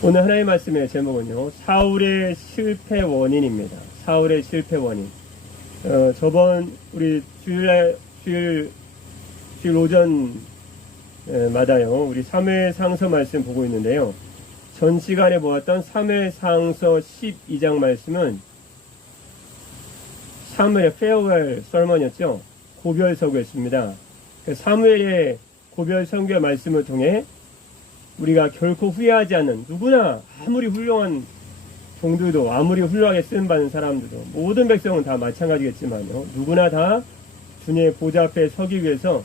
오늘 하나님의 말씀의 제목은요, 사울의 실패 원인입니다. 사울의 실패 원인. 저번 우리 주일 오전마다요, 우리 사무엘상서 말씀 보고 있는데요. 전 시간에 보았던 사무엘상서 12장 말씀은 사무엘의 페어웰 설먼이었죠. 고별 서구였습니다. 사무엘의 고별 선교 말씀을 통해 우리가 결코 후회하지 않는, 누구나 아무리 훌륭한 종들도, 아무리 훌륭하게 쓰임받은 사람들도, 모든 백성은 다 마찬가지겠지만요, 누구나 다 주님의 보좌 앞에 서기 위해서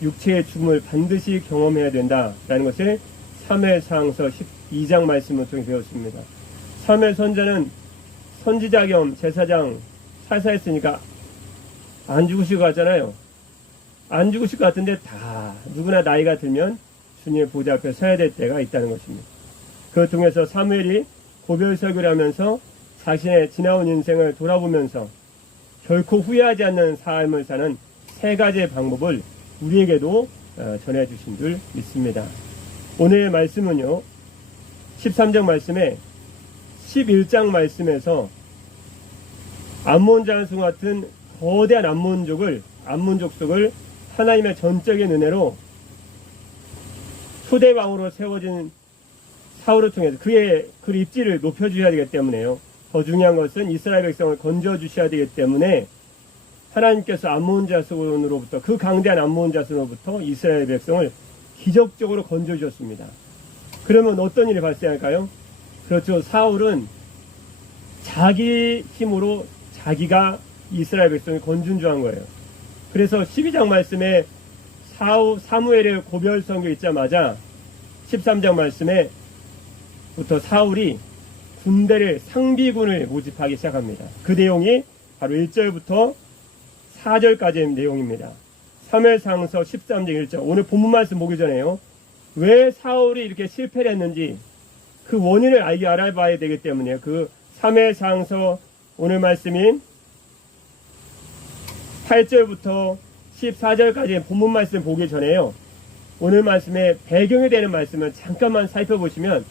육체의 죽음을 반드시 경험해야 된다라는 것을 사무엘상서 12장 말씀을 통해 배웠습니다. 사무엘 선자는 선지자 겸 제사장 사사했으니까 안 죽으실 것 같잖아요. 안 죽으실 것 같은데 다 누구나 나이가 들면 주님의 보좌 앞에 서야 될 때가 있다는 것입니다. 그걸 통해서 사무엘이 고별 설교를 하면서 자신의 지나온 인생을 돌아보면서 결코 후회하지 않는 삶을 사는 세 가지의 방법을 우리에게도 전해주신 줄 믿습니다. 오늘의 말씀은요, 13장 말씀에 11장 말씀에서 암몬 장수 같은 거대한 암몬족 속을 하나님의 전적인 은혜로 초대왕으로 세워진 사울을 통해서 그의 그 입지를 높여주셔야 되기 때문에요. 더 중요한 것은 이스라엘 백성을 건져주셔야 되기 때문에 하나님께서 암몬 자손으로부터, 그 강대한 암몬 자손으로부터 이스라엘 백성을 기적적으로 건져주셨습니다. 그러면 어떤 일이 발생할까요? 그렇죠. 사울은 자기 힘으로 자기가 이스라엘 백성을 건준 줄 한 거예요. 그래서 12장 말씀에 사무엘의 고별 선교 있자마자 13장 말씀에부터 사울이 상비군을 모집하기 시작합니다. 그 내용이 바로 1절부터 4절까지의 내용입니다. 사무엘상서 13장 1절. 오늘 본문 말씀 보기 전에요, 왜 사울이 이렇게 실패를 했는지 그 원인을 알아봐야 되기 때문에요. 그 사무엘상서 오늘 말씀인 8절부터 14절까지 본문 말씀 보기 전에요, 오늘 말씀의 배경이 되는 말씀을 잠깐만 살펴보시면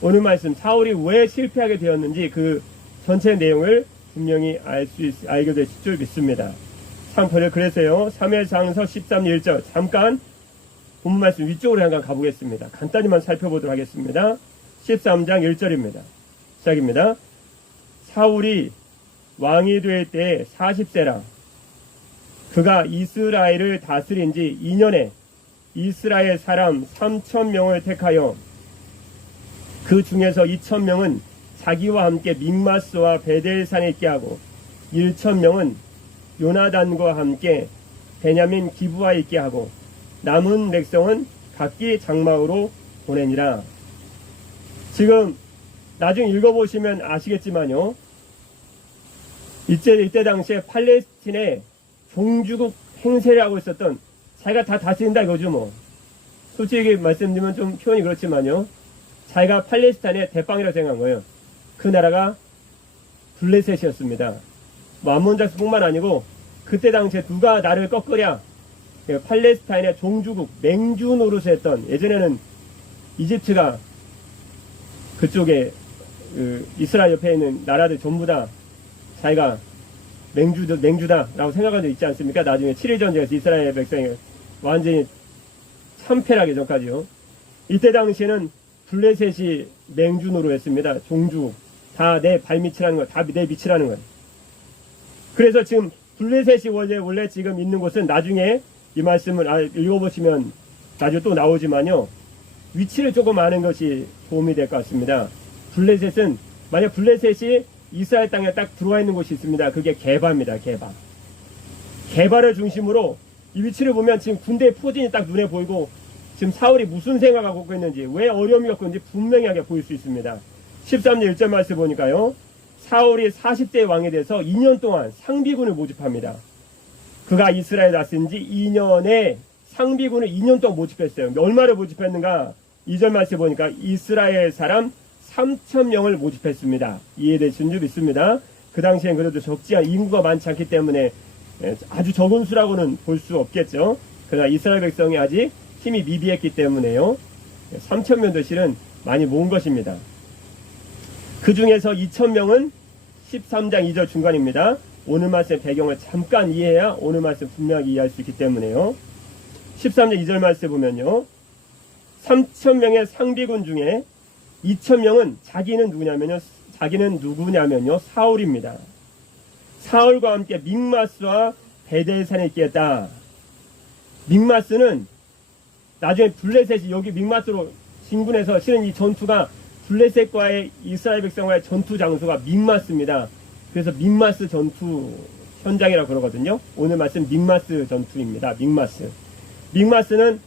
오늘 말씀 사울이 왜 실패하게 되었는지 그 전체 내용을 분명히 알게 되실 줄 믿습니다. 그래서요, 사무엘상서 13장 1절 잠깐 본문 말씀 위쪽으로 잠깐 가보겠습니다. 간단히만 살펴보도록 하겠습니다. 13장 1절입니다. 시작입니다. 사울이 왕이 될 때에 40세라. 그가 이스라엘을 다스린 지 2년에 이스라엘 사람 3,000명을 택하여 그 중에서 2,000명은 자기와 함께 믹마스와 베델산에 있게 하고 1,000명은 요나단과 함께 베냐민 기브아에 있게 하고 남은 백성은 각기 장막으로 보내니라. 지금 나중에 읽어보시면 아시겠지만요, 이때 당시에 팔레스틴에 종주국 행세를 하고 있었던, 자기가 다 다스린다 이거죠 뭐. 솔직히 말씀드리면 좀 표현이 그렇지만요, 자기가 팔레스타인의 대빵이라고 생각한 거예요. 그 나라가 블레셋이었습니다. 뭐 암몬 자수뿐만 아니고 그때 당시에 누가 나를 꺾으랴, 팔레스타인의 종주국 맹주 노릇을 했던, 예전에는 이집트가 그쪽에 이스라엘 옆에 있는 나라들 전부 다 자기가 맹주다라고 생각한 적 있지 않습니까? 나중에 7일 전쟁에서 이스라엘 백성이 완전히 참패하기 전까지요. 이때 당시에는 블레셋이 맹주노로 했습니다. 종주. 다 내 발밑이라는 거예요. 다 내 밑이라는 거예요. 그래서 지금 블레셋이 원래 지금 있는 곳은 나중에 이 말씀을 읽어보시면 나중에 또 나오지만요, 위치를 조금 아는 것이 도움이 될 것 같습니다. 블레셋은, 만약 블레셋이 이스라엘 땅에 딱 들어와 있는 곳이 있습니다. 그게 게바입니다. 게바를 중심으로 이 위치를 보면 지금 군대의 포진이 딱 눈에 보이고, 지금 사울이 무슨 생각을 갖고 있는지, 왜 어려움이 겪고 있는지 분명하게 보일 수 있습니다. 13절 1절 말씀 보니까요, 사울이 40대 왕이 돼서 2년 동안 상비군을 모집합니다. 그가 이스라엘 다스린 지 2년에 상비군을 2년 동안 모집했어요. 얼마를 모집했는가? 2절 말씀 보니까 이스라엘 사람 3,000명을 모집했습니다. 이해되신 줄 믿습니다. 그 당시엔 그래도 적지 않은 인구가 많지 않기 때문에 아주 적은 수라고는 볼 수 없겠죠. 그러나 이스라엘 백성이 아직 힘이 미비했기 때문에요, 3,000명도 실은 많이 모은 것입니다. 그 중에서 2,000명은 13장 2절 중간입니다. 오늘 말씀의 배경을 잠깐 이해해야 오늘 말씀 분명히 이해할 수 있기 때문에요. 13장 2절 말씀 보면요. 3,000명의 상비군 중에 2,000명은 자기는 누구냐면요. 사울입니다. 사울과 함께 믹마스와 베델산에 있겠다. 믹마스는 나중에 블레셋이 여기 믹마스로 진군해서 실은 이 전투가 블레셋과의 이스라엘 백성과의 전투 장소가 믹마스입니다. 그래서 믹마스 전투 현장이라고 그러거든요. 오늘 말씀 믹마스 전투입니다. 믹마스는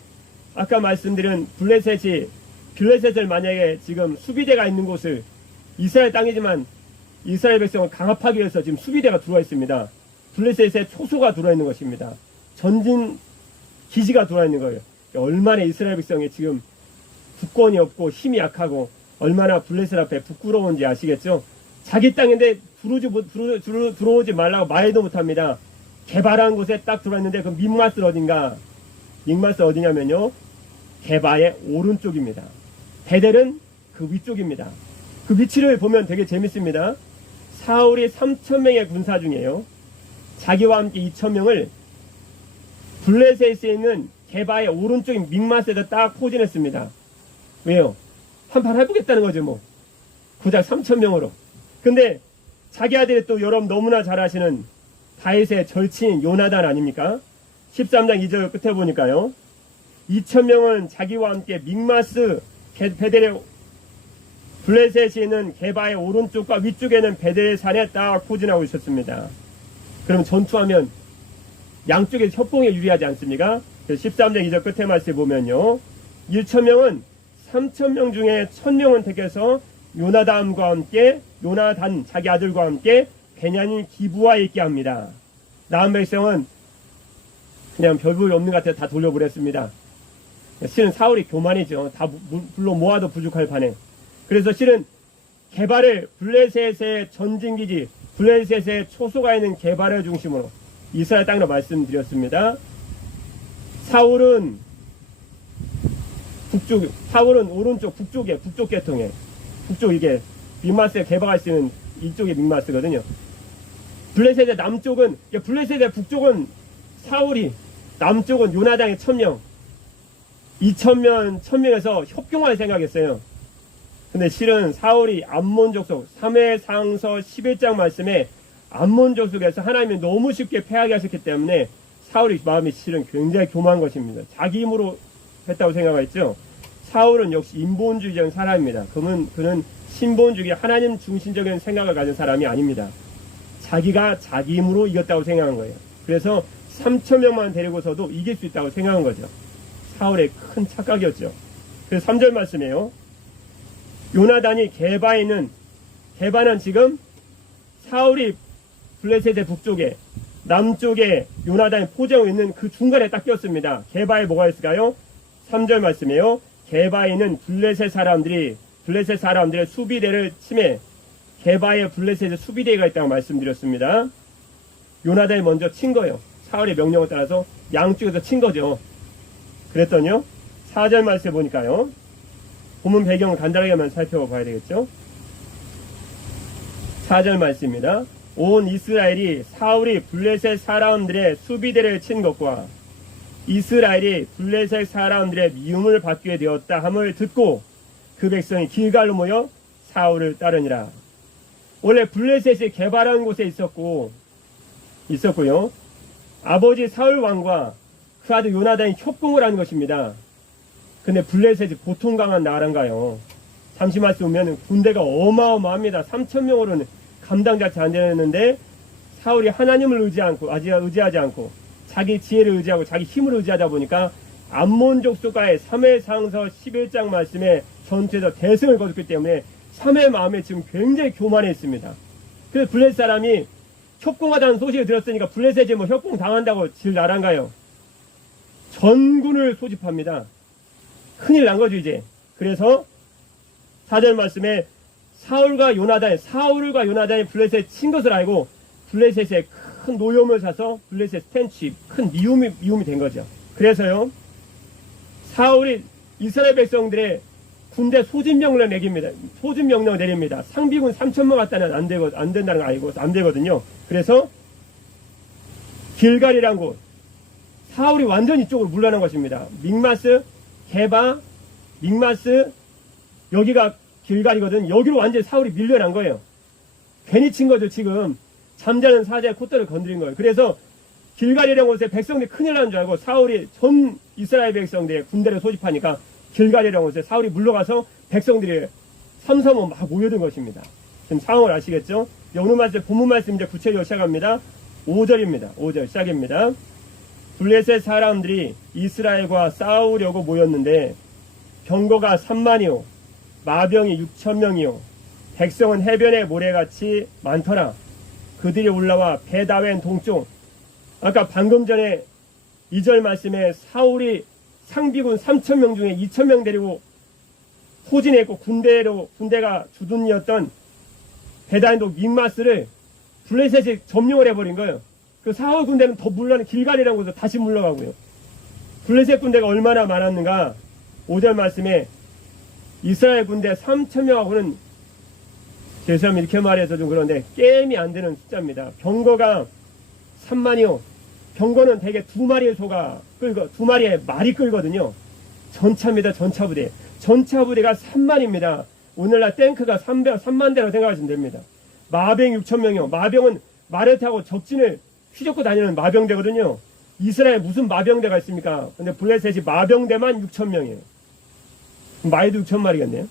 아까 말씀드린 블레셋을 만약에 지금 수비대가 있는 곳을 이스라엘 땅이지만 이스라엘 백성을 강압하기 위해서 지금 수비대가 들어와 있습니다. 블레셋에 초소가 들어와 있는 것입니다. 전진 기지가 들어와 있는 거예요. 얼마나 이스라엘 백성이 지금 주권이 없고 힘이 약하고 얼마나 블레셋 앞에 부끄러운지 아시겠죠? 자기 땅인데 들어오지 말라고 말도 못합니다. 개발한 곳에 딱 들어왔는데 그 믹마스 어딘가? 믹마스 어디냐면요. 게바의 오른쪽입니다. 베델은 그 위쪽입니다. 그 위치를 보면 되게 재밌습니다. 사울이 3,000명의 군사 중에요. 자기와 함께 2,000명을 블레셋에 있는 게바의 오른쪽인 믹마스에다 딱 포진했습니다. 왜요? 한판 해보겠다는 거죠, 뭐. 고작 3,000명으로. 근데 자기 아들이 또 여러분 너무나 잘 아시는 다윗의 절친인 요나단 아닙니까? 13장 2절 끝에 보니까요. 2,000명은 자기와 함께 믹마스 베델의 블레셋이 있는 게바의 오른쪽과 위쪽에는 베델 산에 딱 포진하고 있었습니다. 그럼 전투하면 양쪽에 협공에 유리하지 않습니까? 13장 2절 끝에 말씀 보면요. 1,000명은 3,000명 중에 1,000명은 택해서 요나단 자기 아들과 함께 베냐민 기브아에 있게 합니다. 남은 백성은 그냥 별볼 없는 것 같아서 다 돌려보냈습니다. 실은 사울이 교만이죠. 다 불러 모아도 부족할 판에. 그래서 실은 게바를 블레셋의 전진기지, 블레셋의 초소가 있는 게바를 중심으로 이스라엘 땅으로 말씀드렸습니다. 사울은 오른쪽 북쪽 계통에 북쪽 이게 믹마스에 게바가 있는 이쪽이 믹마스거든요. 블레셋의 남쪽은 블레셋의 북쪽은 사울이 남쪽은 요나단의 1,000명 2,000명에서 협경할 생각했어요. 근데 실은 사울이 암몬 족속 3회상서 11장 말씀에 암몬 족속에서 하나님이 너무 쉽게 패하게 하셨기 때문에 사울이 마음이 실은 굉장히 교만한 것입니다. 자기 힘으로 했다고 생각했죠. 사울은 역시 인본주의적인 사람입니다. 그는 신본주의 하나님 중심적인 생각을 가진 사람이 아닙니다. 자기가 자기 힘으로 이겼다고 생각한 거예요. 그래서 3,000명만 데리고서도 이길 수 있다고 생각한 거죠. 사울의 큰 착각이었죠. 그래서 3절 말씀이에요. 요나단이 게바는 지금 사울이 블레셋의 북쪽에 남쪽에 요나단이 포정하고 있는 그 중간에 딱 꼈습니다. 게바에 뭐가 있을까요? 3절 말씀이에요. 게바에 있는 블레셋 사람들의 수비대를 침해 게바에 블레셋의 수비대가 있다고 말씀드렸습니다. 요나단이 먼저 친 거예요. 사울의 명령에 따라서 양쪽에서 친 거죠. 그랬더니요. 4절 말씀에 보니까요. 본문 배경을 간단하게만 살펴봐야 되겠죠. 4절 말씀입니다. 온 이스라엘이 사울이 블레셋 사람들의 수비대를 친 것과 이스라엘이 블레셋 사람들의 미움을 받게 되었다 함을 듣고 그 백성이 길갈로 모여 사울을 따르니라. 원래 블레셋이 개발한 곳에 있었고요. 아버지 사울 왕과 그 아들 요나단이 협공을 하는 것입니다. 근데 블레셋이 보통 강한 나라인가요? 잠시 말씀 보면 군대가 어마어마합니다. 3,000명으로는 감당 자체 안 되는데 사울이 하나님을 의지하지 않고 자기 지혜를 의지하고 자기 힘을 의지하다 보니까 암몬 족속과의 3회상서 11장 말씀에 전투에서 대승을 거뒀기 때문에 3회 마음에 지금 굉장히 교만해 있습니다. 그래서 블레셋 사람이 협공하다는 소식을 들었으니까 블레셋이 뭐 협공 당한다고 질 나라인가요? 전군을 소집합니다. 큰일 난 거죠 이제. 그래서 4절 말씀에 사울과 요나단이 블레셋에 친 것을 알고 블레셋에 큰 노염을 사서 블레셋 스탠치 큰 미움이 된 거죠. 그래서요 사울이 이스라엘 백성들의 군대 소집 명령 내립니다. 소집 명령 내립니다. 상비군 3,000명 갖다는 안 된다는 거 알고 안 되거든요. 그래서 길갈이란 곳, 사울이 완전히 이쪽으로 물러난 것입니다. 믹마스, 게바, 믹마스, 여기가 길갈이거든. 여기로 완전히 사울이 밀려난 거예요. 괜히 친 거죠. 지금 잠자는 사자의 콧대를 건드린 거예요. 그래서 길갈이라는 곳에 백성들이 큰일 나는 줄 알고 사울이 전 이스라엘 백성들의 군대를 소집하니까 길갈이라는 곳에 사울이 물러가서 백성들이 삼삼오 막 모여든 것입니다. 지금 상황을 아시겠죠? 오늘 말씀, 본문 말씀 이제 구체적으로 시작합니다. 5절입니다. 5절 시작입니다. 블레셋 사람들이 이스라엘과 싸우려고 모였는데 병거가 3만이요 마병이 6,000명이요 백성은 해변의 모래같이 많더라. 그들이 올라와 베다웬 동쪽, 아까 방금 전에 2절 말씀에 사울이 상비군 3,000명 중에 2,000명 데리고 포진했고 군대가 주둔이었던 베다웬동 믹마스를 블레셋이 점령을 해버린 거예요. 그 사울 군대는 더 물러는 길갈이라는 곳에서 다시 물러가고요. 블레셋 군대가 얼마나 많았는가. 5절 말씀에 이스라엘 군대 3,000명하고는, 죄송합니다 이렇게 말해서 좀 그런데 게임이 안 되는 숫자입니다. 병거가 3만이요. 병거는 대개 2마리의 소가 끌고 2마리의 말이 끌거든요. 전차입니다. 전차부대. 전차부대가 3만입니다. 오늘날 탱크가 3만 대라고 생각하시면 됩니다. 마병 6,000명이요. 마병은 말을 타고 적진을 휘젓고 다니는 마병대거든요. 이스라엘에 무슨 마병대가 있습니까? 근데 블레셋이 마병대만 6,000명이에요. 말도 6,000마리겠네요.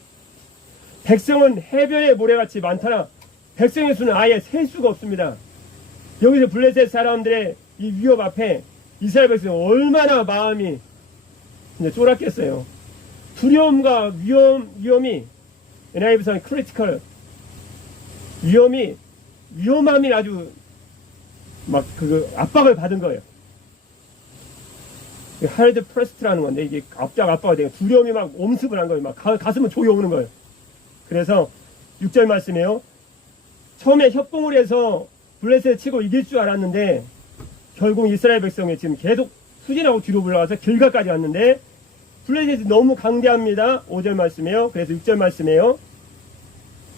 백성은 해변의 모래같이 많다나 백성의 수는 아예 셀 수가 없습니다. 여기서 블레셋 사람들의 이 위협 앞에 이스라엘 백성이 얼마나 마음이 이제 쫄았겠어요. 두려움과 위험이 NIV에서는 크리티컬, 위험함이 아주 막 압박을 받은 거예요. 하드 프레스트라는 건데 이게 압박이 되고 두려움이 막 엄습을 한 거예요. 막 가슴은 조이 오는 거예요. 그래서 6절 말씀이에요. 처음에 협공을 해서 블레셋 치고 이길 줄 알았는데 결국 이스라엘 백성이 지금 계속 후진하고 뒤로 물러가서 길갈까지 왔는데 블레셋이 너무 강대합니다. 5절 말씀이에요. 그래서 6절 말씀이에요.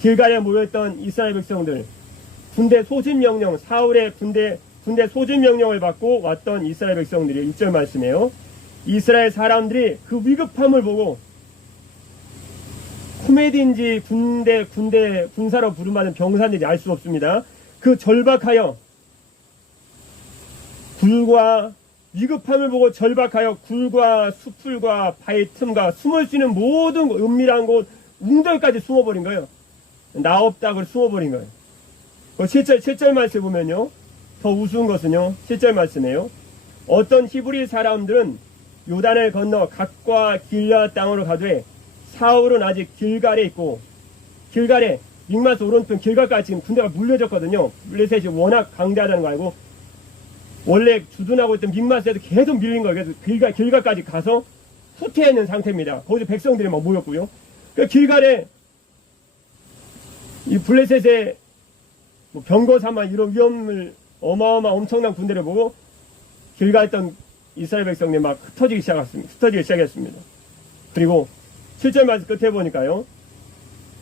길갈에 모였던 이스라엘 백성들, 군대 소집 명령, 사울의 군대 소집 명령을 받고 왔던 이스라엘 백성들이 6절 말씀이에요. 이스라엘 사람들이 그 위급함을 보고, 코미디인지 군사로 부름하는 병사들이 알 수 없습니다. 그 절박하여 위급함을 보고 절박하여 굴과 수풀과 바위 틈과 숨을 수 있는 모든 은밀한 곳, 웅덩이까지 숨어버린 거예요. 나 없다고 숨어버린 거예요. 7절 말씀 보면요. 더 우스운 것은요. 7절 말씀이에요. 어떤 히브리 사람들은 요단을 건너 갓과 길앗 땅으로 가되 사울은 아직 길갈에 있고, 길갈에 믹마스 오른편 길갈까지 지금 군대가 물려졌거든요. 블레셋이 워낙 강대하다는 거 알고 원래 주둔하고 있던 믹마스에도 계속 밀린 거예요. 그래서 길갈까지 가서 후퇴해 있는 상태입니다. 거기서 백성들이 막 모였고요. 그 길갈에 이 블레셋의 병거 삼아 이런 위험을 엄청난 군대를 보고 길가에 있던 이스라엘 백성들이 막 흩어지기 시작했습니다. 그리고 7절 말씀 끝에 보니까요.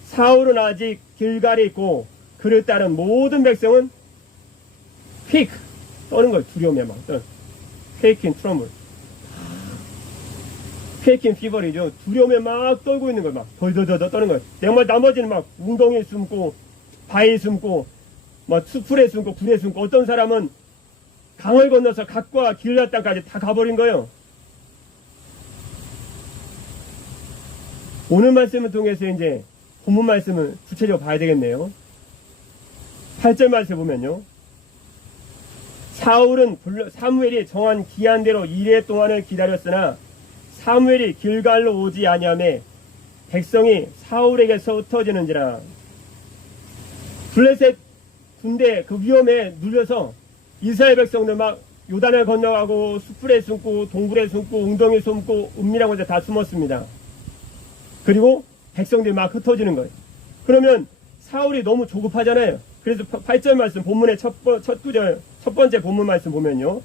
사울은 아직 길갈에 있고 그를 따른 모든 백성은 휙 떠는 거예요. 두려움에 막 페이킹 트러블, 페이킹 피버리죠. 두려움에 막 떨고 있는 거예요. 막 덜덜덜 떠는 거예요. 나머지는 막 웅덩이에 숨고 바위에 숨고 막 수풀에 숨고 굴에 숨고, 어떤 사람은 강을 건너서 갓과 길앗 땅까지 다 가버린 거예요. 오늘 말씀을 통해서 이제 본문 말씀을 구체적으로 봐야 되겠네요. 8절 말씀 보면요. 사무엘이 정한 기한대로 2회 동안을 기다렸으나 사무엘이 길갈로 오지 아니하매 백성이 사울에게서 흩어지는지라. 블레셋 군대 그 위험에 눌려서 이스라엘 백성들 막 요단을 건너가고 수풀에 숨고 동굴에 숨고 웅덩이에 숨고 은밀한 곳에 다 숨었습니다. 그리고 백성들이 막 흩어지는 거예요. 그러면 사울이 너무 조급하잖아요. 그래서 8절 말씀 본문의 첫 번째 본문 말씀 보면요.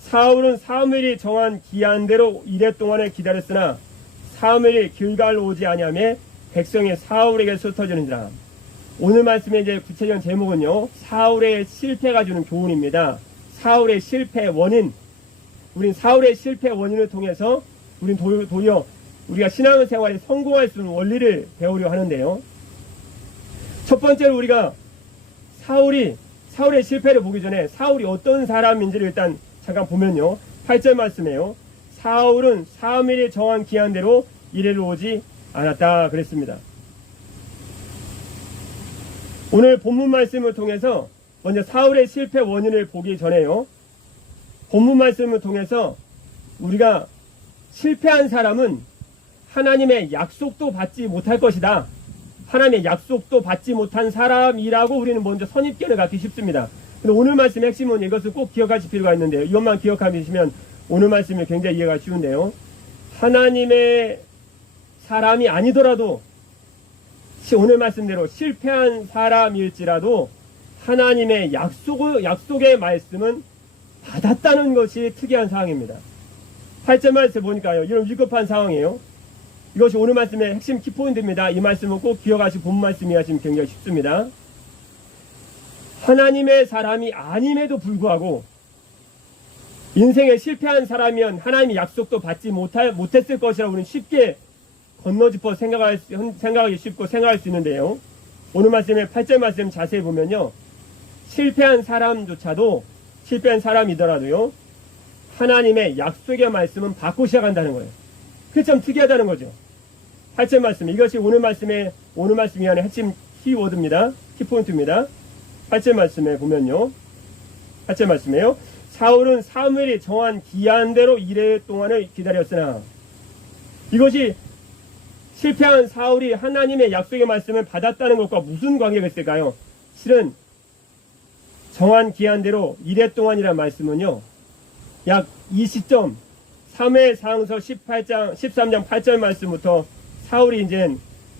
사울은 사무엘이 정한 기한대로 1회 동안을 기다렸으나 사무엘이 길갈로 오지 아니하며 백성이 사울에게 흩어지는지라. 오늘 말씀의 이제 구체적인 제목은요, 사울의 실패가 주는 교훈입니다. 사울의 실패 원인. 우린 사울의 실패 원인을 통해서 우린 도리어 우리가 신앙생활에 성공할 수 있는 원리를 배우려 하는데요. 첫 번째로 우리가 사울의 실패를 보기 전에 사울이 어떤 사람인지를 일단 잠깐 보면요. 8절 말씀에요. 사울은 사무엘이 정한 기한대로 이래로 오지 않았다 그랬습니다. 오늘 본문 말씀을 통해서 먼저 사울의 실패 원인을 보기 전에요. 본문 말씀을 통해서 우리가 실패한 사람은 하나님의 약속도 받지 못할 것이다. 하나님의 약속도 받지 못한 사람이라고 우리는 먼저 선입견을 갖기 쉽습니다. 근데 오늘 말씀의 핵심은 이것을 꼭 기억하실 필요가 있는데요. 이것만 기억하시면 오늘 말씀이 굉장히 이해가 쉬운데요. 하나님의 사람이 아니더라도 오늘 말씀대로 실패한 사람일지라도 하나님의 약속의 말씀은 받았다는 것이 특이한 상황입니다. 8절 말씀 보니까요. 이런 위급한 상황이에요. 이것이 오늘 말씀의 핵심 키포인트입니다. 이 말씀은 꼭 기억하시고 본 말씀 이해하시면 굉장히 쉽습니다. 하나님의 사람이 아님에도 불구하고 인생에 실패한 사람이면 하나님의 약속도 받지 못했을 것이라고 우리는 쉽게 건너짚어 생각하기 쉽고 생각할 수 있는데요. 오늘 말씀의 8절 말씀 자세히 보면요. 실패한 사람이더라도요. 하나님의 약속의 말씀은 받고 시작한다는 거예요. 그게 참 특이하다는 거죠. 8절 말씀. 이것이 오늘 말씀 이하의 핵심 키워드입니다. 키포인트입니다. 8절 말씀에 보면요. 8절 말씀에요. 사울은 사무엘이 정한 기한대로 이래 동안을 기다렸으나. 이것이 실패한 사울이 하나님의 약속의 말씀을 받았다는 것과 무슨 관계가 있을까요? 실은 정한 기한대로 이래 동안이라는 말씀은요. 약 이 시점 사무엘상서 13장 8절 말씀부터 사울이 이제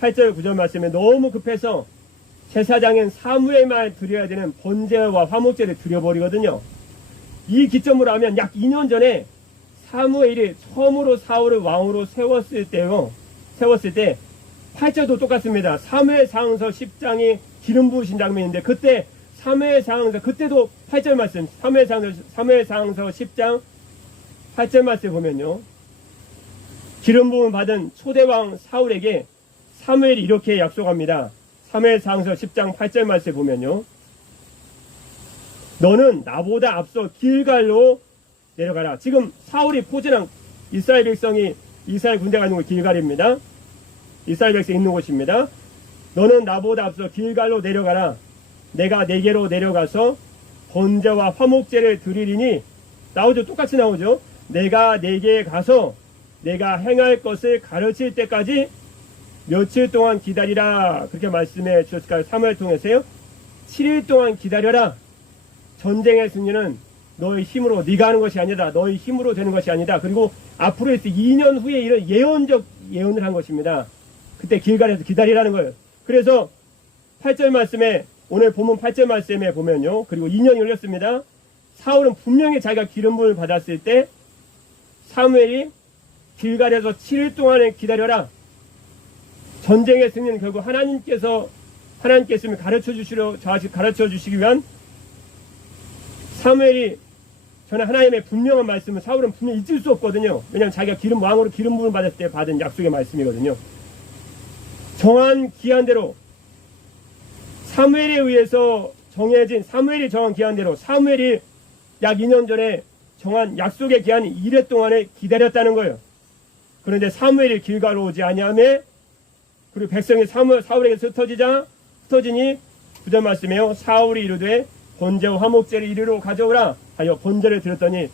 8절 9절 말씀에 너무 급해서 제사장인 사무엘만 드려야 되는 번제와 화목제를 드려버리거든요. 이 기점으로 하면 약 2년 전에 사무엘이 처음으로 사울을 왕으로 세웠을 때 8절도 똑같습니다. 사무엘상서 10장이 기름 부으신 장면인데 그때 사무엘상서 그때도 8절 말씀 사무엘상서 10장 8절 말씀 보면요. 기름 부음 받은 초대왕 사울에게 사무엘이 이렇게 약속합니다. 사무엘상서 10장 8절 말씀 보면요. 너는 나보다 앞서 길갈로 내려가라. 지금 사울이 포진한 이스라엘 군대가 있는 곳 길갈입니다. 이스라엘 백성이 있는 곳입니다. 너는 나보다 앞서 길갈로 내려가라. 내가 네게로 내려가서 번제와 화목제를 드리리니 나오죠. 똑같이 나오죠. 내가 네게에 가서 내가 행할 것을 가르칠 때까지 며칠 동안 기다리라. 그렇게 말씀해 주셨을까요? 사무엘 통해서요. 7일 동안 기다려라. 전쟁의 승리는 너의 힘으로 네가 하는 것이 아니다. 너의 힘으로 되는 것이 아니다. 그리고 앞으로 있을 2년 후에 이런 예언적 예언을 한 것입니다. 그때 길갈에서 기다리라는 거예요. 그래서 8절 말씀에 오늘 본문 8절 말씀에 보면요. 그리고 2년이 흘렸습니다. 사울은 분명히 자기가 기름 부음을 받았을 때 사무엘이 길갈에서 7일 동안에 기다려라. 전쟁의 승리는 결국 하나님께서 가르쳐 주시기 위한 사무엘이 전에 하나님의 분명한 말씀을 사울은 분명히 잊을 수 없거든요. 왜냐하면 자기가 왕으로 기름 부음을 받았을 때 받은 약속의 말씀이거든요. 정한 기한대로 사무엘이 정한 기한대로 사무엘이 약 2년 전에 정한 약속의 기한 1회 동안에 기다렸다는 거예요. 그런데 사무엘이 길갈로 오지 아니하며 그리고 백성이 사울에게 흩어지니 9절 말씀에요. 사울이 이르되 번제와 화목제를 이리로 가져오라 하여 번제를 드렸더니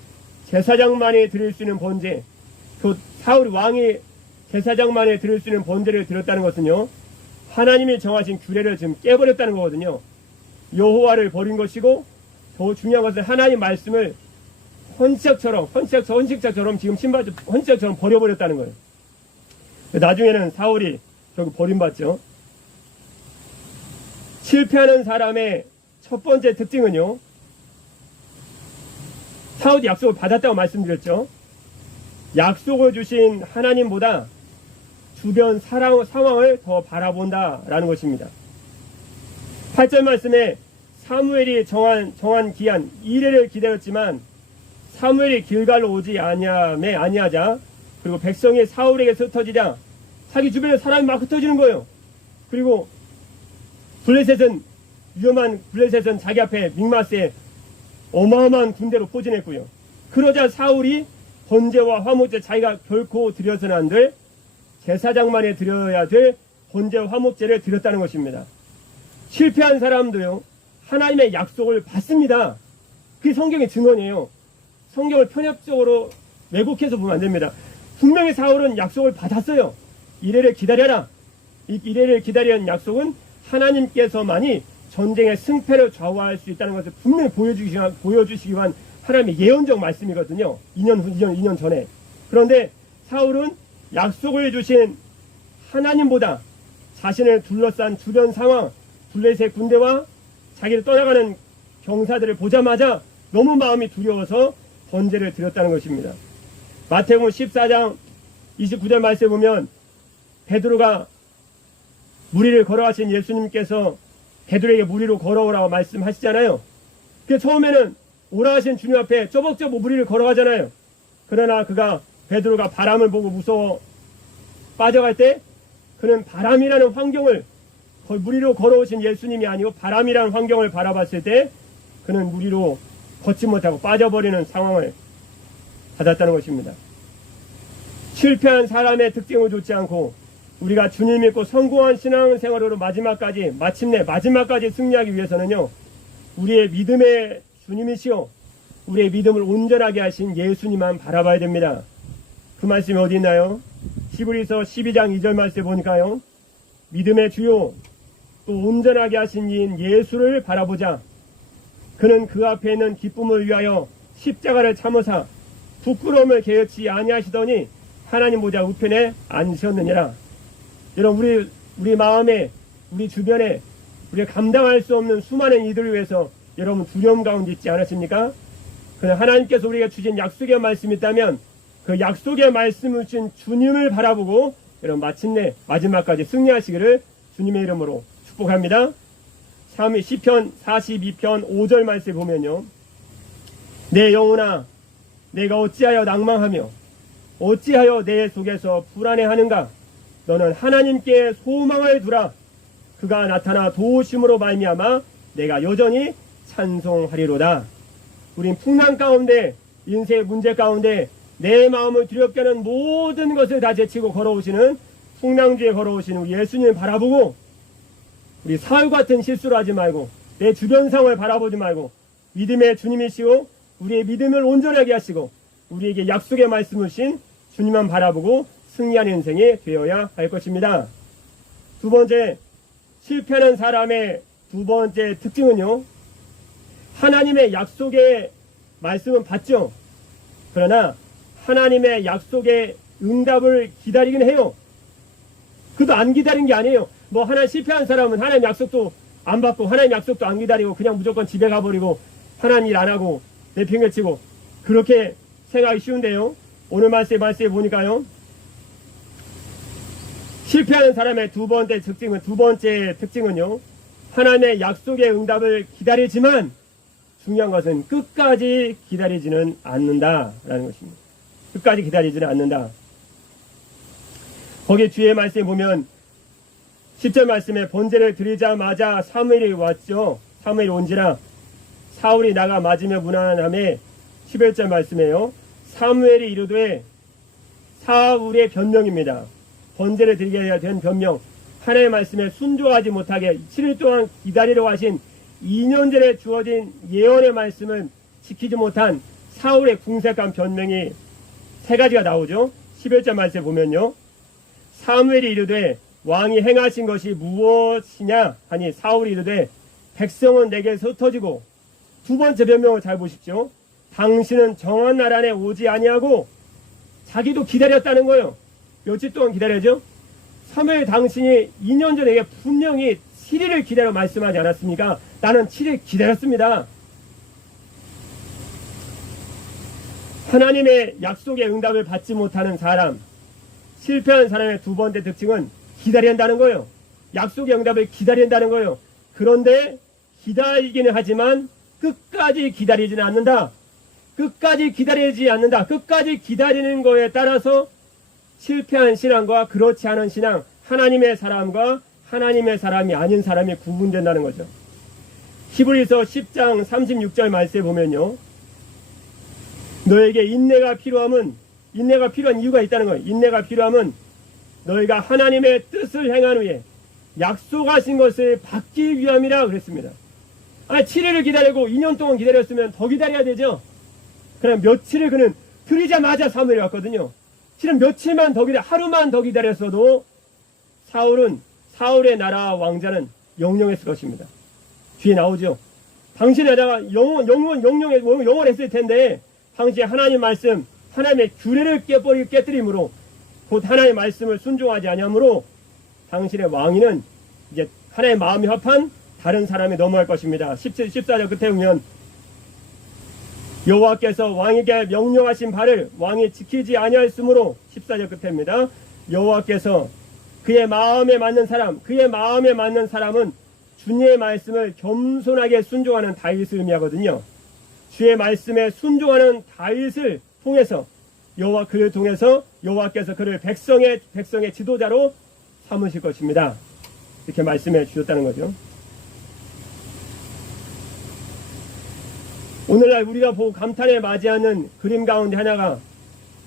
제사장만이 드릴 수 있는 번제, 그 사울 왕이 제사장만이 드릴 수 있는 번제를 드렸다는 것은요. 하나님이 정하신 규례를 지금 깨버렸다는 거거든요. 여호와를 버린 것이고 더 중요한 것은 하나님 말씀을 헌식자처럼 지금 헌식자처럼 버려버렸다는 거예요. 나중에는 사울이 결국 버림받죠. 실패하는 사람의 첫 번째 특징은요. 사울이 약속을 받았다고 말씀드렸죠. 약속을 주신 하나님보다 주변 상황을 더 바라본다라는 것입니다. 8절 말씀에 사무엘이 정한 기한 이레를 기다렸지만 사무엘이 길갈로 오지 아니하자 그리고 백성이 사울에게 흩어지자 자기 주변에 사람이 막 흩어지는 거예요. 그리고 위험한 블레셋은 자기 앞에 믹마스에 어마어마한 군대로 포진했고요. 그러자 사울이 번제와 화목제 자기가 결코 드려서는 안 될 제사장만에 드려야 될 번제와 화목제를 드렸다는 것입니다. 실패한 사람도요, 하나님의 약속을 받습니다. 그게 성경의 증언이에요. 성경을 편협적으로 왜곡해서 보면 안 됩니다. 분명히 사울은 약속을 받았어요. 이래를 기다려라. 이 이래를 기다리는 약속은 하나님께서만이 전쟁의 승패를 좌우할 수 있다는 것을 분명히 보여주시기 위한 하나님의 예언적 말씀이거든요. 2년 전에. 그런데 사울은 약속을 주신 하나님보다 자신을 둘러싼 주변 상황, 블레셋 군대와 자기를 떠나가는 경사들을 보자마자 너무 마음이 두려워서 번제를 드렸다는 것입니다. 마태복음 14장 29절 말씀에 보면 베드로가 무리를 걸어가신 예수님께서 베드로에게 무리로 걸어오라고 말씀하시잖아요. 그 처음에는 오라 하신 주님 앞에 쪼벅쪼벅 무리를 걸어가잖아요. 그러나 베드로가 바람을 보고 무서워 빠져갈 때 그는 바람이라는 환경을 무리로 걸어오신 예수님이 아니고 바람이라는 환경을 바라봤을 때 그는 무리로 걷지 못하고 빠져버리는 상황을 받았다는 것입니다. 실패한 사람의 특징을 좇지 않고 우리가 주님 믿고 성공한 신앙생활으로 마지막까지 승리하기 위해서는요, 우리의 믿음의 주님이시오 우리의 믿음을 온전하게 하신 예수님만 바라봐야 됩니다. 그 말씀이 어디 있나요? 히브리서 12장 2절 말씀에 보니까요, 믿음의 주요 또 온전하게 하신 이인 예수를 바라보자. 그는 그 앞에 있는 기쁨을 위하여 십자가를 참으사 부끄러움을 개의치 아니하시더니 하나님 보좌 우편에 앉으셨느니라. 여러분, 우리 마음에, 우리 주변에 우리가 감당할 수 없는 수많은 이들을 위해서 여러분 두려움 가운데 있지 않았습니까? 그러나 하나님께서 우리가 주신 약속의 말씀이 있다면 그 약속의 말씀을 주신 주님을 바라보고 여러분 마침내 마지막까지 승리하시기를 주님의 이름으로 축복합니다. 시편 42편 5절 말씀에 보면요, 내 영혼아 내가 어찌하여 낭망하며 어찌하여 내 속에서 불안해하는가. 너는 하나님께 소망을 두라. 그가 나타나 도우심으로 말미암아 내가 여전히 찬송하리로다. 우린 풍랑 가운데, 인생의 문제 가운데 내 마음을 두렵게 하는 모든 것을 다 제치고 걸어오시는, 풍랑주에 걸어오시는 우리 예수님을 바라보고 우리 사울 같은 실수를 하지 말고 내 주변 상황을 바라보지 말고 믿음의 주님이시오 우리의 믿음을 온전하게 하시고 우리에게 약속의 말씀을 주신 주님만 바라보고 승리하는 인생이 되어야 할 것입니다. 두 번째, 실패하는 사람의 두 번째 특징은요, 하나님의 약속의 말씀은 받죠. 그러나 하나님의 약속의 응답을 기다리긴 해요. 그도 안 기다린 게 아니에요. 하나님 실패한 사람은 하나님 약속도 안 받고 하나님 약속도 안 기다리고 그냥 무조건 집에 가버리고 하나님 일 안 하고 내팽개치고 그렇게 생각하기 쉬운데요. 오늘 말씀에 보니까요, 실패하는 사람의 두 번째 특징은요, 하나님의 약속의 응답을 기다리지만 중요한 것은 끝까지 기다리지는 않는다라는 것입니다. 끝까지 기다리지는 않는다. 거기 뒤에 말씀에 보면 10절 말씀에 번제를 드리자마자 사무엘이 왔죠. 사무엘이 온지라 사울이 나가 맞으며 무난함에 11절 말씀에요. 사무엘이 이르되, 사울의 변명입니다. 번제를 드리게 된 변명, 하나님의 말씀에 순종하지 못하게 7일 동안 기다리려고 하신 2년 전에 주어진 예언의 말씀을 지키지 못한 사울의 궁색한 변명이 세 가지가 나오죠. 11절 말씀에 보면요, 사무엘이 이르되 왕이 행하신 것이 무엇이냐 하니 사울이 이르되 백성은 내게서 흩어지고, 두 번째 변명을 잘 보십시오. 당신은 정한 날 안에 오지 아니하고, 자기도 기다렸다는 거예요. 며칠 동안 기다려죠? 사무엘 당신이 2년 전에 분명히 7일을 기다려 말씀하지 않았습니까? 나는 7일 기다렸습니다. 하나님의 약속의 응답을 받지 못하는 사람, 실패한 사람의 두 번째 특징은 기다린다는 거예요. 약속의 응답을 기다린다는 거예요. 그런데 기다리기는 하지만 끝까지 기다리지는 않는다. 끝까지 기다리지 않는다. 끝까지 기다리는 거에 따라서 실패한 신앙과 그렇지 않은 신앙, 하나님의 사람과 하나님의 사람이 아닌 사람이 구분된다는 거죠. 히브리서 10장 36절 말씀에 보면요, 너에게 인내가 필요한 이유가 있다는 거예요. 인내가 필요함은 너희가 하나님의 뜻을 행한 후에 약속하신 것을 받기 위함이라 그랬습니다. 7일을 기다리고 2년 동안 기다렸으면 더 기다려야 되죠. 그럼 며칠을 그는 들이자마자 사무엘이 왔거든요. 실은 며칠만 더 하루만 더 기다렸어도 사울의 나라 왕자는 영영했을 것입니다. 뒤에 나오죠. 당신의 나라가 영원했을 텐데 당시에 하나님 말씀, 하나님의 규례를 깨뜨림으로 곧 하나님의 말씀을 순종하지 아니하므로 당신의 왕위는 이제 하나님의 마음이 합한 다른 사람이 넘어갈 것입니다. 14절 끝에 보면 여호와께서 왕에게 명령하신 바를 왕이 지키지 아니하였으므로 14절 끝에입니다. 여호와께서 그의 마음에 맞는 사람은 주님의 말씀을 겸손하게 순종하는 다윗을 의미하거든요. 주의 말씀에 순종하는 다윗을 통해서 그를 통해서 여호와께서 그를 백성의 지도자로 삼으실 것입니다. 이렇게 말씀해 주셨다는 거죠. 오늘날 우리가 보고 감탄에 맞이하는 그림 가운데 하나가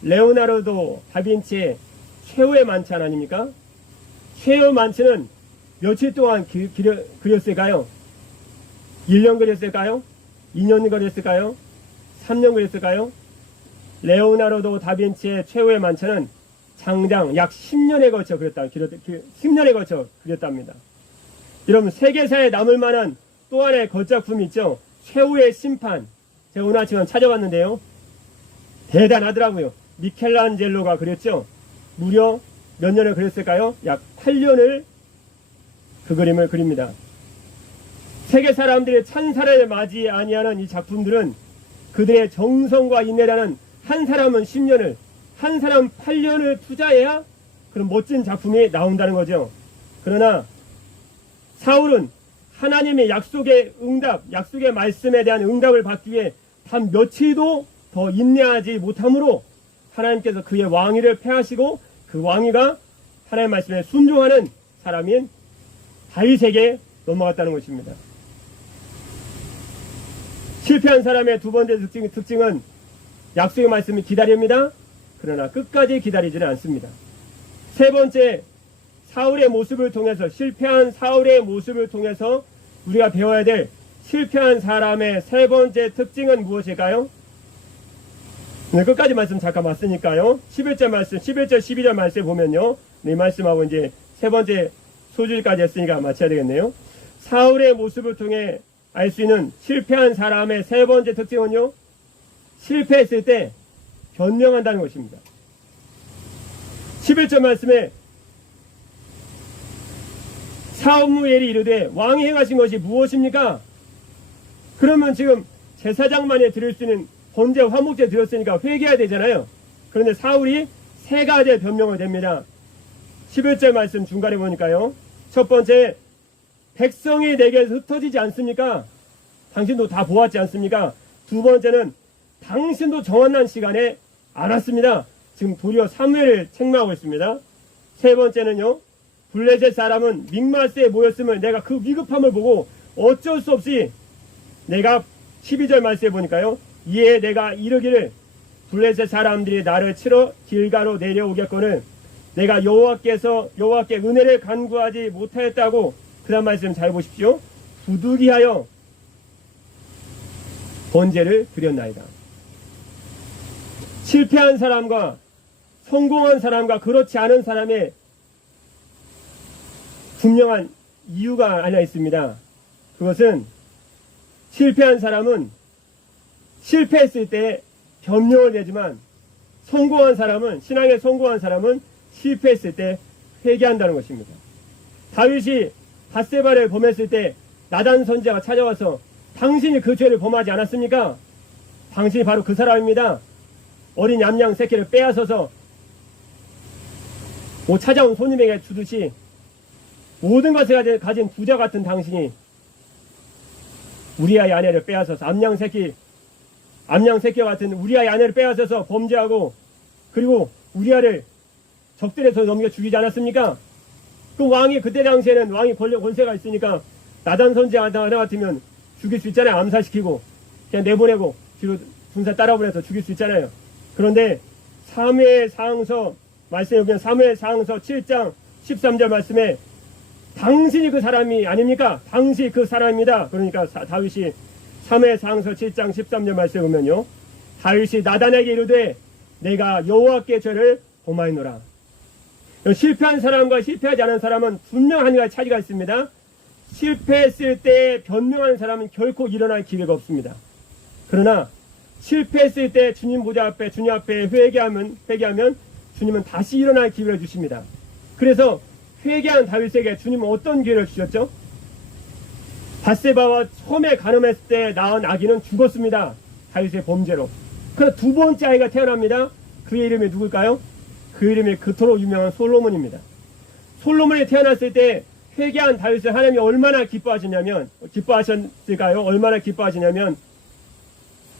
레오나르도 다빈치의 최후의 만찬 아닙니까? 최후 만찬은 며칠 동안 그렸을까요? 1년 그렸을까요? 2년 그렸을까요? 3년 그렸을까요? 레오나르도 다빈치의 최후의 만찬은 장장 약 10년에 걸쳐 그렸답니다. 여러분, 세계사에 남을 만한 또 하나의 걸작품이 있죠. 최후의 심판. 제가 오늘 아침에 찾아봤는데요, 대단하더라고요. 미켈란젤로가 그렸죠. 무려 몇 년을 그렸을까요? 약 8년을 그 그림을 그립니다. 세계 사람들의 찬사를 맞이 아니하는 이 작품들은 그들의 정성과 인내라는 한 사람은 10년을, 한 사람 8년을 투자해야 그런 멋진 작품이 나온다는 거죠. 그러나 사울은 하나님의 약속의 말씀에 대한 응답을 받기 위해 단 며칠도 더 인내하지 못함으로 하나님께서 그의 왕위를 폐하시고 그 왕위가 하나님의 말씀에 순종하는 사람인 다윗에게 넘어갔다는 것입니다. 실패한 사람의 두 번째 특징은 약속의 말씀을 기다립니다. 그러나 끝까지 기다리지는 않습니다. 세 번째, 실패한 사울의 모습을 통해서 우리가 배워야 될 실패한 사람의 세 번째 특징은 무엇일까요? 오늘 끝까지 말씀 잠깐 봤으니까요. 11절, 12절 말씀 보면요. 이 말씀하고 이제 세 번째 소주까지 했으니까 마쳐야 되겠네요. 사울의 모습을 통해 알 수 있는 실패한 사람의 세 번째 특징은요, 실패했을 때 변명한다는 것입니다. 11절 말씀에 사무엘이 이르되 왕이 행하신 것이 무엇입니까? 그러면 지금 제사장만이 드릴 수 있는 번제 화목제 드렸으니까 회개해야 되잖아요. 그런데 사울이 세 가지의 변명을 댑니다. 11절 말씀 중간에 보니까요, 첫 번째, 백성이 내게서 흩어지지 않습니까? 당신도 다 보았지 않습니까? 두 번째는 당신도 정한 시간에 안 왔습니다. 지금 도리어 사무엘을 책망하고 있습니다. 세 번째는요, 블레셋 사람은 믹마스에 모였음을 내가 그 위급함을 보고 어쩔 수 없이 내가 12절 말씀에 보니까요, 이에 내가 이르기를 블레셋 사람들이 나를 치러 길가로 내려오겠거늘 내가 여호와께 은혜를 간구하지 못하였다고. 그 다음 말씀 잘 보십시오. 부득이하여 번제를 드렸나이다. 실패한 사람과 성공한 사람과 그렇지 않은 사람의 분명한 이유가 하나 있습니다. 그것은 실패한 사람은 실패했을 때 변명을 내지만 신앙에 성공한 사람은 실패했을 때 회개한다는 것입니다. 다윗이 밧세바를 범했을 때 나단 선지자가 찾아와서 당신이 그 죄를 범하지 않았습니까? 당신이 바로 그 사람입니다. 어린 얌양 새끼를 빼앗아서 찾아온 손님에게 주듯이 모든 것을 가진 부자 같은 당신이 우리아의 아내를 빼앗아서 암양새끼와 같은 우리아의 아내를 빼앗아서 범죄하고 그리고 우리아를 적들의 손에 넘겨 죽이지 않았습니까? 그 왕이 그때 당시에는 왕이 권세가 있으니까 나단 선지 하나 같으면 죽일 수 있잖아요. 암살시키고 그냥 내보내고 뒤로 군사 따라보내서 죽일 수 있잖아요. 그런데 사무엘상서 말씀에 보면 사무엘상서 7장 13절 말씀에 당신이 그 사람이 아닙니까? 당신이 그 사람입니다. 그러니까 다윗이 사무엘상서 7장 13절 말씀에 보면요. 다윗이 나단에게 이르되 내가 여호와께 죄를 범하였노라. 실패한 사람과 실패하지 않은 사람은 분명 한 가지 차이가 있습니다. 실패했을 때 변명하는 사람은 결코 일어날 기회가 없습니다. 그러나 실패했을 때 주님 보좌 앞에 주님 앞에 회개하면 주님은 다시 일어날 기회를 주십니다. 그래서 회개한 다윗에게 주님은 어떤 기회를 주셨죠? 밧세바와 처음에 간음했을 때 낳은 아기는 죽었습니다. 다윗의 범죄로. 그러나 두 번째 아이가 태어납니다. 그의 이름이 누굴까요? 그 이름이 그토록 유명한 솔로몬입니다. 솔로몬이 태어났을 때 회개한 다윗을 하나님이 얼마나 기뻐하셨을까요? 얼마나 기뻐하시냐면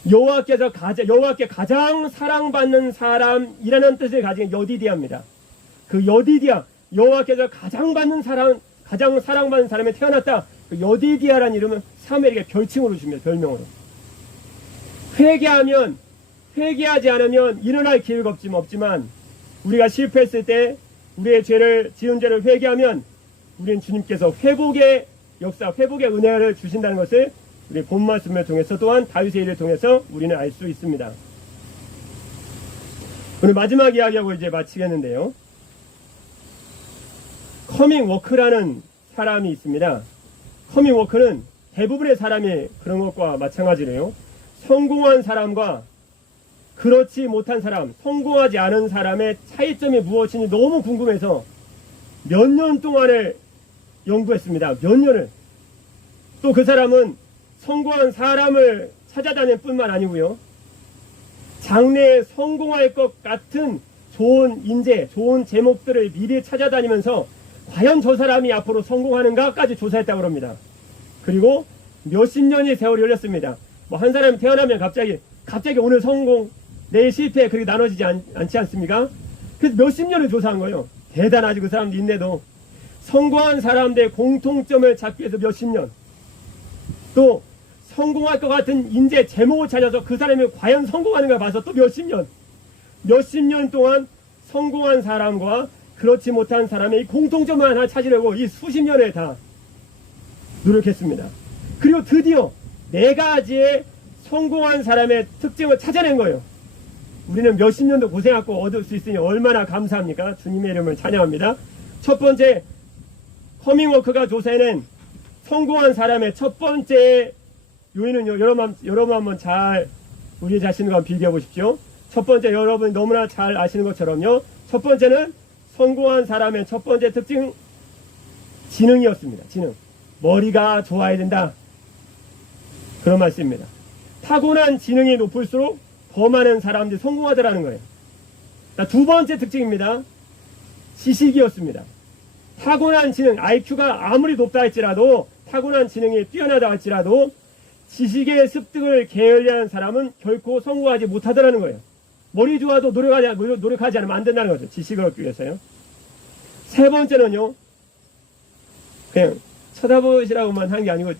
여호와께 가장 사랑받는 사람이라는 뜻을 가진 여디디아입니다. 그 여디디아, 여호와께서 가장 사랑받는 사람이 태어났다. 그 여디디아라는 이름은 사무엘에게 별칭으로 주십니다. 별명으로. 회개하지 않으면 일어날 기회가 없지만 우리가 실패했을 때 우리의 지은 죄를 회개하면 우리는 주님께서 회복의 역사, 회복의 은혜를 주신다는 것을 우리 본 말씀을 통해서 또한 다윗의 일을 통해서 우리는 알 수 있습니다. 오늘 마지막 이야기하고 이제 마치겠는데요. 커밍워크라는 사람이 있습니다. 커밍워크는 대부분의 사람이 그런 것과 마찬가지래요. 성공한 사람과 그렇지 못한 사람, 성공하지 않은 사람의 차이점이 무엇인지 너무 궁금해서 몇 년 동안을 연구했습니다. 몇 년을. 또 그 사람은 성공한 사람을 찾아다닐 뿐만 아니고요. 장래에 성공할 것 같은 좋은 인재, 좋은 제목들을 미리 찾아다니면서 과연 저 사람이 앞으로 성공하는가까지 조사했다고 합니다. 그리고 몇십 년의 세월이 흘렸습니다. 뭐 한 사람이 태어나면 갑자기 오늘 성공, 내일 실패 그렇게 나눠지지 않지 않습니까? 그래서 몇십 년을 조사한 거예요. 대단하지 그 사람도 인내도. 성공한 사람들의 공통점을 찾기 위해서 몇십 년. 또 성공할 것 같은 인재 제목을 찾아서 그 사람이 과연 성공하는가 봐서 또 몇십 년 동안 성공한 사람과 그렇지 못한 사람의 이 공통점을 하나 찾으려고 이 수십 년을 다 노력했습니다. 그리고 드디어 네 가지의 성공한 사람의 특징을 찾아낸 거예요. 우리는 몇십 년도 고생하고 얻을 수 있으니 얼마나 감사합니까? 주님의 이름을 찬양합니다. 첫 번째, 커밍워크가 조사해낸 성공한 사람의 첫 번째 요인은요. 여러분 한번 잘 우리 자신과 비교해 보십시오. 첫 번째, 여러분 너무나 잘 아시는 것처럼요. 첫 번째는 성공한 사람의 첫 번째 특징, 지능이었습니다. 지능. 머리가 좋아야 된다. 그런 말씀입니다. 타고난 지능이 높을수록 더 많은 사람들이 성공하더라는 거예요. 자, 두 번째 특징입니다. 지식이었습니다. 타고난 지능, IQ가 아무리 높다 할지라도, 타고난 지능이 뛰어나다 할지라도 지식의 습득을 게을리하는 사람은 결코 성공하지 못하더라는 거예요. 머리 좋아도 노력하지 않으면 안 된다는 거죠. 지식을 얻기 위해서요. 세 번째는요. 그냥 쳐다보시라고만 한 게 아니고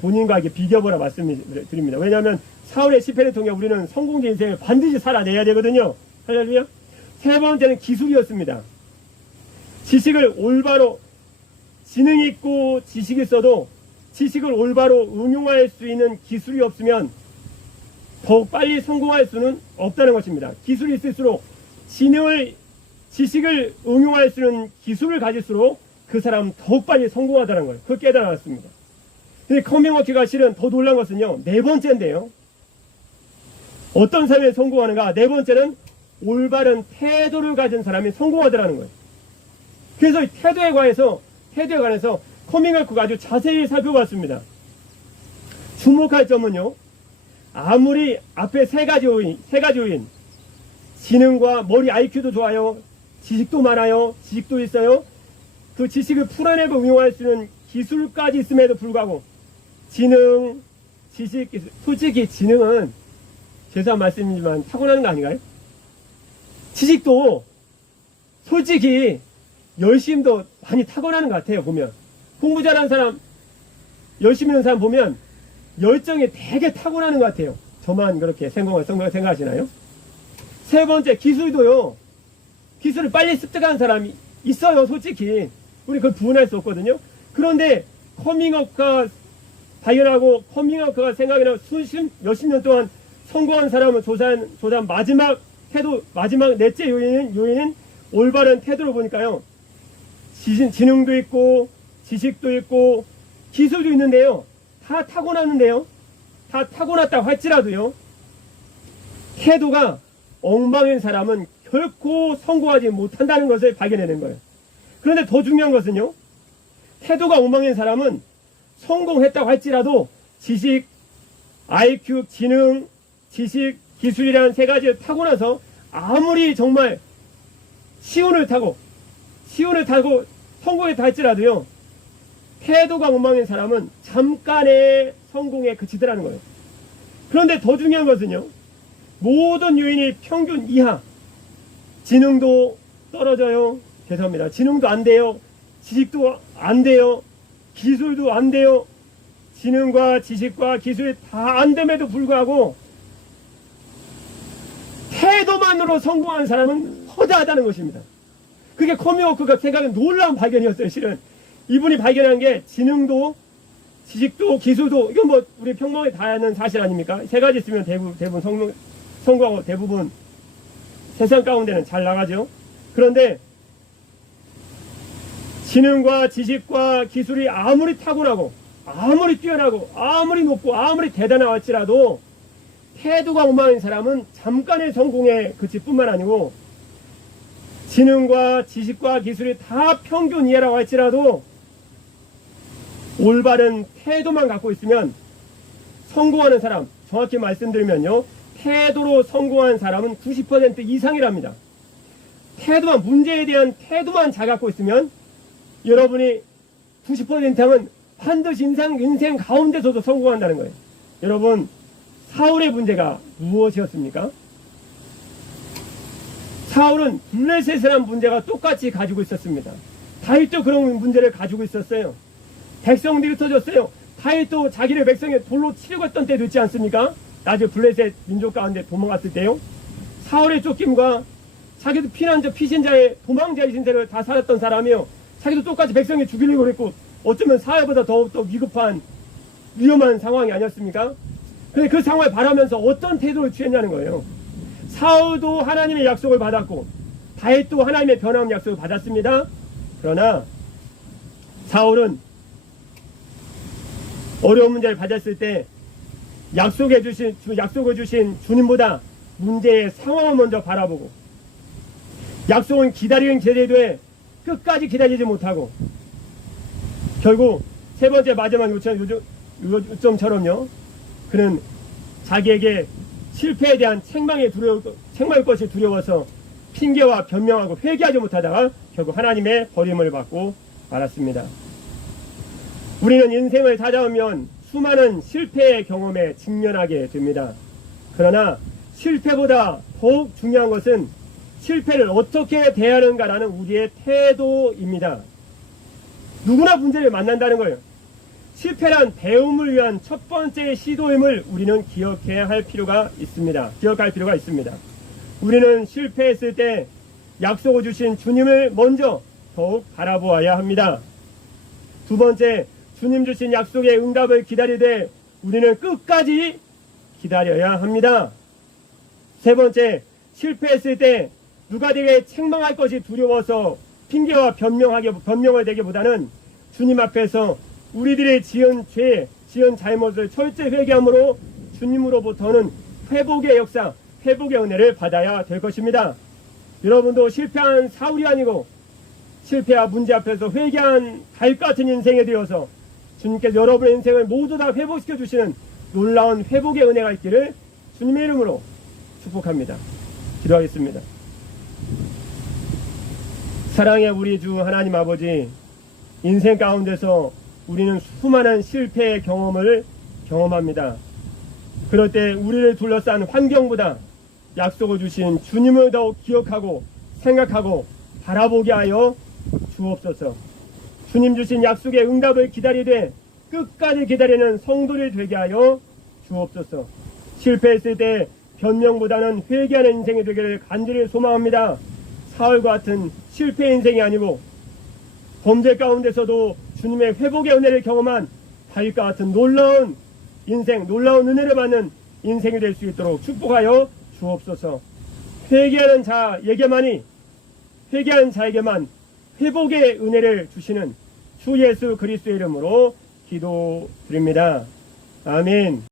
본인과 이렇게 비교해보라 말씀드립니다. 왜냐하면 사울의 실패를 통해 우리는 성공적 인생을 반드시 살아내야 되거든요. 할렐루야. 세 번째는 기술이었습니다. 지식을 올바로, 지능이 있고 지식이 있어도 지식을 올바로 응용할 수 있는 기술이 없으면 더욱 빨리 성공할 수는 없다는 것입니다. 기술이 있을수록 지식을 응용할 수 있는 기술을 가질수록 그 사람은 더욱 빨리 성공하다는 거예요. 그걸 깨달았습니다. 근데 커밍워크가 실은 더 놀란 것은요, 네 번째인데요. 어떤 사람이 성공하는가? 네 번째는 올바른 태도를 가진 사람이 성공하더라는 거예요. 그래서 태도에 관해서 커밍워크가 아주 자세히 살펴봤습니다. 주목할 점은요, 아무리 앞에 세 가지 요인, 지능과 머리 IQ도 좋아요, 지식도 많아요. 지식도 있어요. 그 지식을 풀어내고 응용할 수 있는 기술까지 있음에도 불구하고 지능, 지식, 기술. 솔직히 지능은 죄송한 말씀이지만 타고나는 거 아닌가요? 지식도 솔직히 열심도 많이 타고나는 것 같아요. 보면 공부 잘하는 사람, 열심히 하는 사람 보면 열정이 되게 타고나는 것 같아요. 저만 그렇게 생각하시나요? 세 번째, 기술도요. 기술을 빨리 습득하는 사람이 있어요. 솔직히 우리 그걸 부인할 수 없거든요. 그런데 커밍아웃가 발견하고 커밍아웃가 생각이 나고 몇십 년 동안 성공한 사람을 조사한 마지막 태도, 마지막 넷째 요인은 올바른 태도로 보니까요. 지능도 있고 지식도 있고 기술도 있는데요. 다 타고났는데요. 다 타고났다고 할지라도요. 태도가 엉망인 사람은 결코 성공하지 못한다는 것을 발견해낸 거예요. 그런데 더 중요한 것은요. 태도가 엉망인 사람은 성공했다고 할지라도 지식, IQ, 지능, 지식, 기술이라는 세 가지를 타고 나서 아무리 정말 시운을 타고 성공했다 할지라도요. 태도가 엉망인 사람은 잠깐의 성공에 그치더라는 거예요. 그런데 더 중요한 것은요. 모든 요인이 평균 이하. 지능도 떨어져요. 죄송합니다. 지능도 안 돼요. 지식도 안 돼요. 기술도 안 돼요. 지능과 지식과 기술이 다 안 됨에도 불구하고 태도만으로 성공한 사람은 허다하다는 것입니다. 그게 커밍워크가 생각엔 놀라운 발견이었어요. 실은 이분이 발견한 게 지능도 지식도 기술도 이건 뭐 우리 평범하게 다 아는 사실 아닙니까? 세 가지 있으면 대부분 성공하고 대부분 세상 가운데는 잘 나가죠. 그런데 지능과 지식과 기술이 아무리 타고나고 아무리 뛰어나고 아무리 높고 아무리 대단하고 할지라도 태도가 엉망인 사람은 잠깐의 성공에 그칠 뿐만 아니고 지능과 지식과 기술이 다 평균 이하라고 할지라도 올바른 태도만 갖고 있으면 성공하는 사람, 정확히 말씀드리면요. 태도로 성공한 사람은 90% 이상이랍니다. 태도만, 문제에 대한 태도만 잘 갖고 있으면 여러분이 90% 이상은 반드시 인생 가운데서도 성공한다는 거예요. 여러분, 사울의 문제가 무엇이었습니까? 사울은 블레셋이라는 문제가 똑같이 가지고 있었습니다. 다윗도 그런 문제를 가지고 있었어요. 백성들이 터졌어요. 다윗도 자기를 백성의 돌로 치려고 했던 때도 있지 않습니까? 나중에 블레셋 민족 가운데 도망갔을 때요. 사울의 쫓김과 자기도 피신자의 도망자의 신세를 다 살았던 사람이요. 자기도 똑같이 백성이 죽이려고 했고 어쩌면 사울보다 더욱더 위급한 위험한 상황이 아니었습니까? 근데 그 상황을 바라면서 어떤 태도를 취했냐는 거예요. 사울도 하나님의 약속을 받았고 다윗도 하나님의 변화의 약속을 받았습니다. 그러나 사울은 어려운 문제를 받았을 때 약속을 주신 주님보다 문제의 상황을 먼저 바라보고 약속은 기다리는 제대로에 끝까지 기다리지 못하고 결국 세 번째 마지막 요점처럼요. 그는 자기에게 실패에 대한 책망일 것이 두려워서 핑계와 변명하고 회개하지 못하다가 결국 하나님의 버림을 받고 말았습니다. 우리는 인생을 살아오면 수많은 실패의 경험에 직면하게 됩니다. 그러나 실패보다 더욱 중요한 것은 실패를 어떻게 대하는가라는 우리의 태도입니다. 누구나 문제를 만난다는 거예요. 실패란 배움을 위한 첫 번째 시도임을 우리는 기억할 필요가 있습니다. 우리는 실패했을 때 약속을 주신 주님을 먼저 더욱 바라보아야 합니다. 두 번째, 주님 주신 약속의 응답을 기다리되 우리는 끝까지 기다려야 합니다. 세 번째, 실패했을 때 누가 되게 책망할 것이 두려워서 핑계와 변명을 대기보다는 주님 앞에서 우리들의 지은 죄, 지은 잘못을 철저히 회개함으로 주님으로부터는 회복의 역사, 회복의 은혜를 받아야 될 것입니다. 여러분도 실패한 사울이 아니고 실패와 문제 앞에서 회개한 달 같은 인생에 되어서 주님께서 여러분의 인생을 모두 다 회복시켜 주시는 놀라운 회복의 은혜가 있기를 주님의 이름으로 축복합니다. 기도하겠습니다. 사랑의 우리 주 하나님 아버지, 인생 가운데서 우리는 수많은 실패의 경험을 경험합니다. 그럴 때 우리를 둘러싼 환경보다 약속을 주신 주님을 더욱 기억하고 생각하고 바라보게 하여 주옵소서. 주님 주신 약속의 응답을 기다리되 끝까지 기다리는 성도를 되게 하여 주옵소서. 실패했을 때 변명보다는 회개하는 인생이 되기를 간절히 소망합니다. 사울과 같은 실패 인생이 아니고 범죄 가운데서도 주님의 회복의 은혜를 경험한 다윗과 같은 놀라운 인생, 놀라운 은혜를 받는 인생이 될 수 있도록 축복하여 주옵소서. 회개하는 자에게만 회복의 은혜를 주시는 주 예수 그리스도의 이름으로 기도드립니다. 아멘.